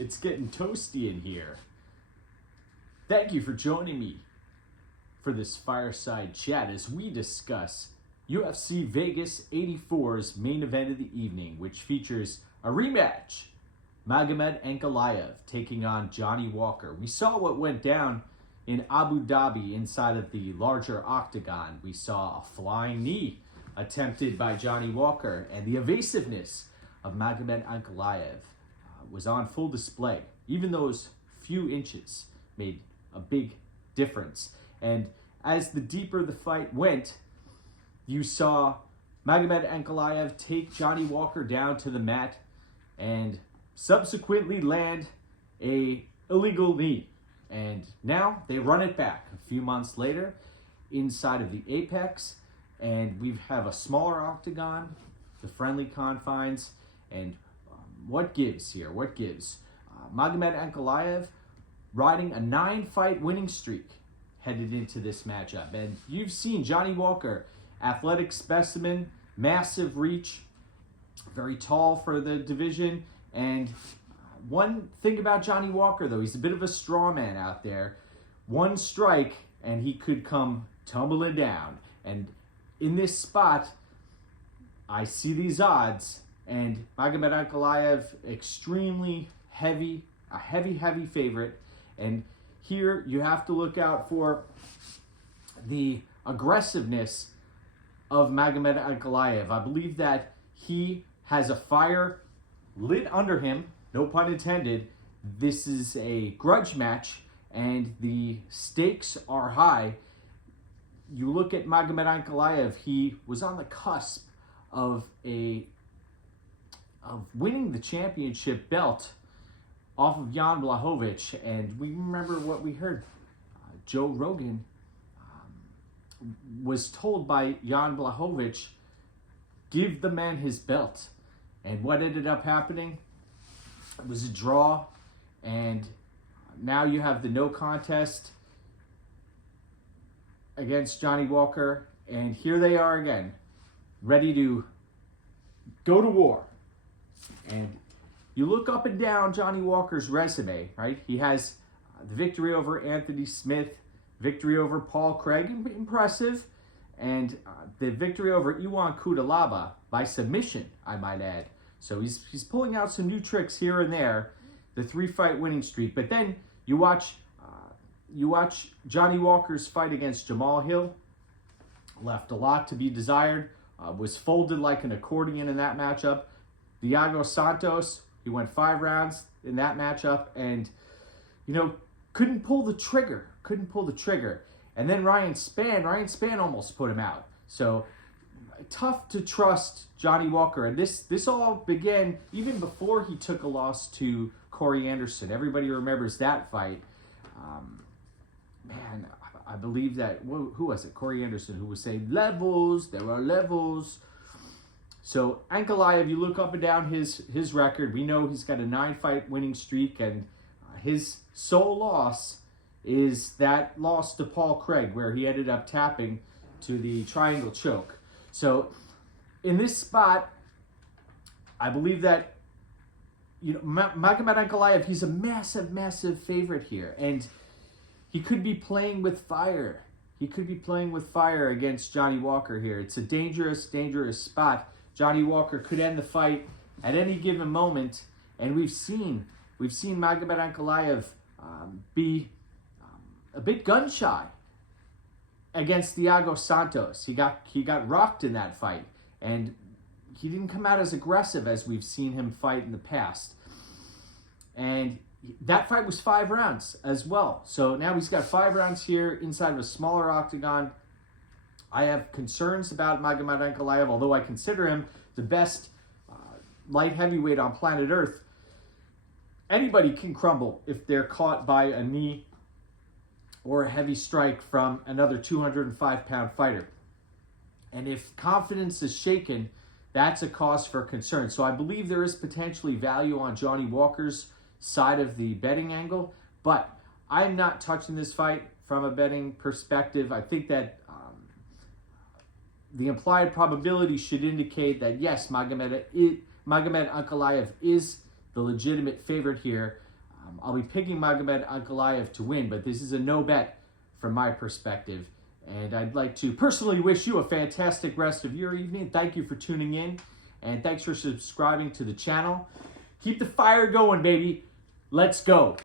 It's getting toasty in here. Thank you for joining me for this fireside chat as we discuss UFC Vegas 84's main event of the evening, which features a rematch. Magomed Ankalaev taking on Johnny Walker. We saw what went down in Abu Dhabi inside of the larger octagon. We saw a flying knee attempted by Johnny Walker, and the evasiveness of Magomed Ankalaev was on full display. Even those few inches made a big difference. And as the deeper the fight went, you saw Magomed Ankalaev take Johnny Walker down to the mat and subsequently land a illegal knee. And now they run it back a few months later inside of the Apex, and we have a smaller octagon, the friendly confines, and what gives here? What gives? Magomed Ankalaev riding a 9-fight winning streak headed into this matchup. And you've seen Johnny Walker, athletic specimen, massive reach, very tall for the division. And one thing about Johnny Walker, though, he's a bit of a straw man out there. One strike and he could come tumbling down. And in this spot, I see these odds, and Magomed Ankalaev, extremely heavy, a heavy favorite. And here you have to look out for the aggressiveness of Magomed Ankalaev. I believe that he has a fire lit under him, no pun intended. This is a grudge match, and the stakes are high. You look at Magomed Ankalaev, he was on the cusp of winning the championship belt off of Jan Blachowicz, and we remember what we heard. Joe Rogan was told by Jan Blachowicz, give the man his belt. And what ended up happening? It was a draw, and now you have the no contest against Johnny Walker, and here they are again, ready to go to war. And you look up and down Johnny Walker's resume, right? He has the victory over Anthony Smith, victory over Paul Craig, impressive, and the victory over Iwan Kudalaba by submission, I might add. So he's pulling out some new tricks here and there, the 3-fight winning streak. But then you watch Johnny Walker's fight against Jamal Hill, left a lot to be desired, was folded like an accordion in that matchup. Thiago Santos, he went 5 rounds in that matchup, and couldn't pull the trigger. And then Ryan Spann almost put him out. So tough to trust Johnny Walker. And this all began even before he took a loss to Corey Anderson. Everybody remembers that fight. I believe that, who was it? Corey Anderson, who was saying, levels, there are levels. So Ankalaev, you look up and down his record. We know he's got a 9-fight winning streak, and his sole loss is that loss to Paul Craig, where he ended up tapping to the triangle choke. So in this spot, I believe that Magomed Ankalaev, he's a massive favorite here, and he could be playing with fire. He could be playing with fire against Johnny Walker here. It's a dangerous spot. Johnny Walker could end the fight at any given moment, and we've seen Magomed Ankalaev be a bit gun shy against Thiago Santos. He got rocked in that fight, and he didn't come out as aggressive as we've seen him fight in the past. And that fight was 5 rounds as well. So now he's got 5 rounds here inside of a smaller octagon. I have concerns about Magomed Ankalaev, although I consider him the best light heavyweight on planet Earth. Anybody can crumble if they're caught by a knee or a heavy strike from another 205-pound fighter. And if confidence is shaken, that's a cause for concern. So I believe there is potentially value on Johnny Walker's side of the betting angle, but I'm not touching this fight from a betting perspective. I think that the implied probability should indicate that, yes, Magomed Ankalaev is the legitimate favorite here. I'll be picking Magomed Ankalaev to win, but this is a no bet from my perspective. And I'd like to personally wish you a fantastic rest of your evening. Thank you for tuning in, and thanks for subscribing to the channel. Keep the fire going, baby. Let's go.